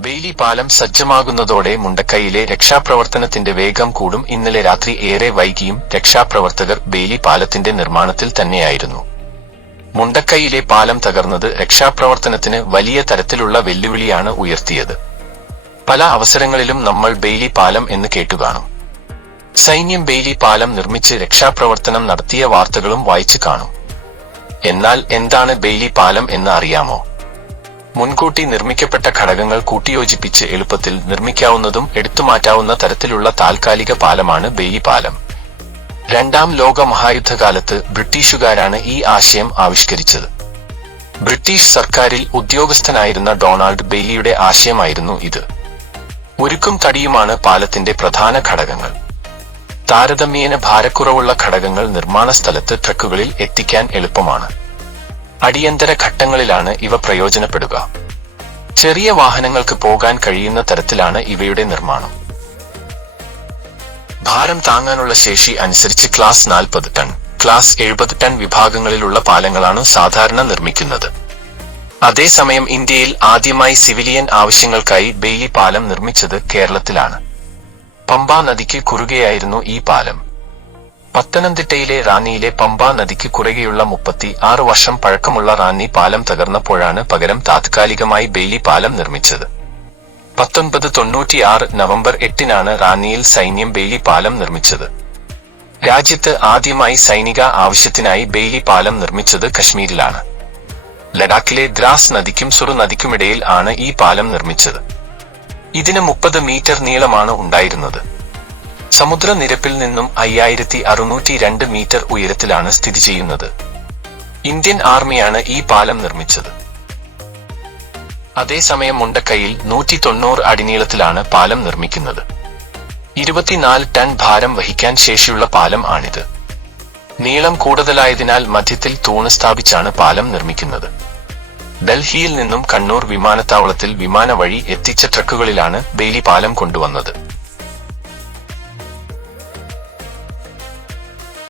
Bailey പാലം സജ്ജമാകുന്നതോടെ മുണ്ടക്കൈയിലെ രക്ഷാപ്രവർത്തനത്തിന്റെ വേഗം കൂടും. ഇന്നലെ രാത്രി ഏറെ വൈകിയും രക്ഷാപ്രവർത്തകർ ബെയിലി പാലത്തിന്റെ നിർമ്മാണത്തിൽ തന്നെയായിരുന്നു. മുണ്ടക്കൈയിലെ പാലം തകർന്നത് രക്ഷാപ്രവർത്തനത്തിന് വലിയ തരത്തിലുള്ള വെല്ലുവിളിയാണ് ഉയർത്തിയത്. പല അവസരങ്ങളിലും നമ്മൾ ബെയിലി പാലം എന്ന് കേട്ടുകാണും. സൈന്യം ബെയിലി പാലം നിർമ്മിച്ച് രക്ഷാപ്രവർത്തനം നടത്തിയ വാർത്തകളും വായിച്ചു കാണും. എന്നാൽ എന്താണ് ബെയിലി പാലം എന്ന് അറിയാമോ? മുൻകൂട്ടി നിർമ്മിക്കപ്പെട്ട ഘടകങ്ങൾ കൂട്ടിയോജിപ്പിച്ച് എളുപ്പത്തിൽ നിർമ്മിക്കാവുന്നതും എടുത്തുമാറ്റാവുന്ന തരത്തിലുള്ള താൽക്കാലിക പാലമാണ് ബേയി പാലം. രണ്ടാം ലോക മഹായുദ്ധകാലത്ത് ബ്രിട്ടീഷുകാരാണ് ഈ ആശയം ആവിഷ്കരിച്ചത്. ബ്രിട്ടീഷ് സർക്കാരിൽ ഉദ്യോഗസ്ഥനായിരുന്ന ഡൊണാൾഡ് ബെയ്ലിയുടെ ആശയമായിരുന്നു ഇത്. ഉരുക്കും തടിയുമാണ് പാലത്തിന്റെ പ്രധാന ഘടകങ്ങൾ. താരതമ്യേന ഭാരക്കുറവുള്ള ഘടകങ്ങൾ നിർമ്മാണ സ്ഥലത്ത് ട്രക്കുകളിൽ എത്തിക്കാൻ എളുപ്പമാണ്. അടിയന്തര ഘട്ടങ്ങളിലാണ് ഇവ പ്രയോജനപ്പെടുക. ചെറിയ വാഹനങ്ങൾക്ക് പോകാൻ കഴിയുന്ന തരത്തിലാണ് ഇവയുടെ നിർമ്മാണം. ഭാരം താങ്ങാനുള്ള ശേഷി അനുസരിച്ച് ക്ലാസ് നാൽപ്പത് ടൺ ക്ലാസ് എഴുപത് ടൺ വിഭാഗങ്ങളിലുള്ള പാലങ്ങളാണ് സാധാരണ നിർമ്മിക്കുന്നത്. അതേസമയം ഇന്ത്യയിൽ ആദ്യമായി സിവിലിയൻ ആവശ്യങ്ങൾക്കായി ബെയിലി പാലം നിർമ്മിച്ചത് കേരളത്തിലാണ്. പമ്പാ നദിക്ക് കുറുകെയായിരുന്നു ഈ പാലം. പത്തനംതിട്ടയിലെ റാന്നിയിലെ പമ്പാ നദിക്ക് കുറുകെയുള്ള മുപ്പത്തി ആറ് വർഷം പഴക്കമുള്ള റാന്നി പാലം തകർന്നപ്പോഴാണ് പകരം താത്കാലികമായി ബെയിലി പാലം നിർമ്മിച്ചത്. പത്തൊൻപത് തൊണ്ണൂറ്റിയാറ് നവംബർ എട്ടിനാണ് റാന്നിയിൽ സൈന്യം ബെയിലി പാലം നിർമ്മിച്ചത്. രാജ്യത്ത് ആദ്യമായി സൈനിക ആവശ്യത്തിനായി ബെയിലി പാലം നിർമ്മിച്ചത് കശ്മീരിലാണ്. ലഡാക്കിലെ ദ്രാസ് നദിക്കും സുറു നദിക്കുമിടയിൽ ആണ് ഈ പാലം നിർമ്മിച്ചത്. ഇതിന് മുപ്പത് മീറ്റർ നീളമാണ് ഉണ്ടായിരുന്നത്. സമുദ്രനിരപ്പിൽ നിന്നും അയ്യായിരത്തി അറുന്നൂറ്റി രണ്ട് മീറ്റർ ഉയരത്തിലാണ് സ്ഥിതി ചെയ്യുന്നത്. ഇന്ത്യൻ ആർമിയാണ് ഈ പാലം നിർമ്മിച്ചത്. അതേസമയം മുണ്ടക്കൈയിൽ നൂറ്റി തൊണ്ണൂറ് അടിനീളത്തിലാണ് പാലം നിർമ്മിക്കുന്നത്. ഇരുപത്തിനാല് ടൺ ഭാരം വഹിക്കാൻ ശേഷിയുള്ള പാലം ആണിത്. നീളം കൂടുതലായതിനാൽ മധ്യത്തിൽ തൂണ് സ്ഥാപിച്ചാണ് പാലം നിർമ്മിക്കുന്നത്. ഡൽഹിയിൽ നിന്നും കണ്ണൂർ വിമാനത്താവളത്തിൽ വിമാന വഴി എത്തിച്ച ട്രക്കുകളിലാണ് ബെയിലി പാലം കൊണ്ടുവന്നത്.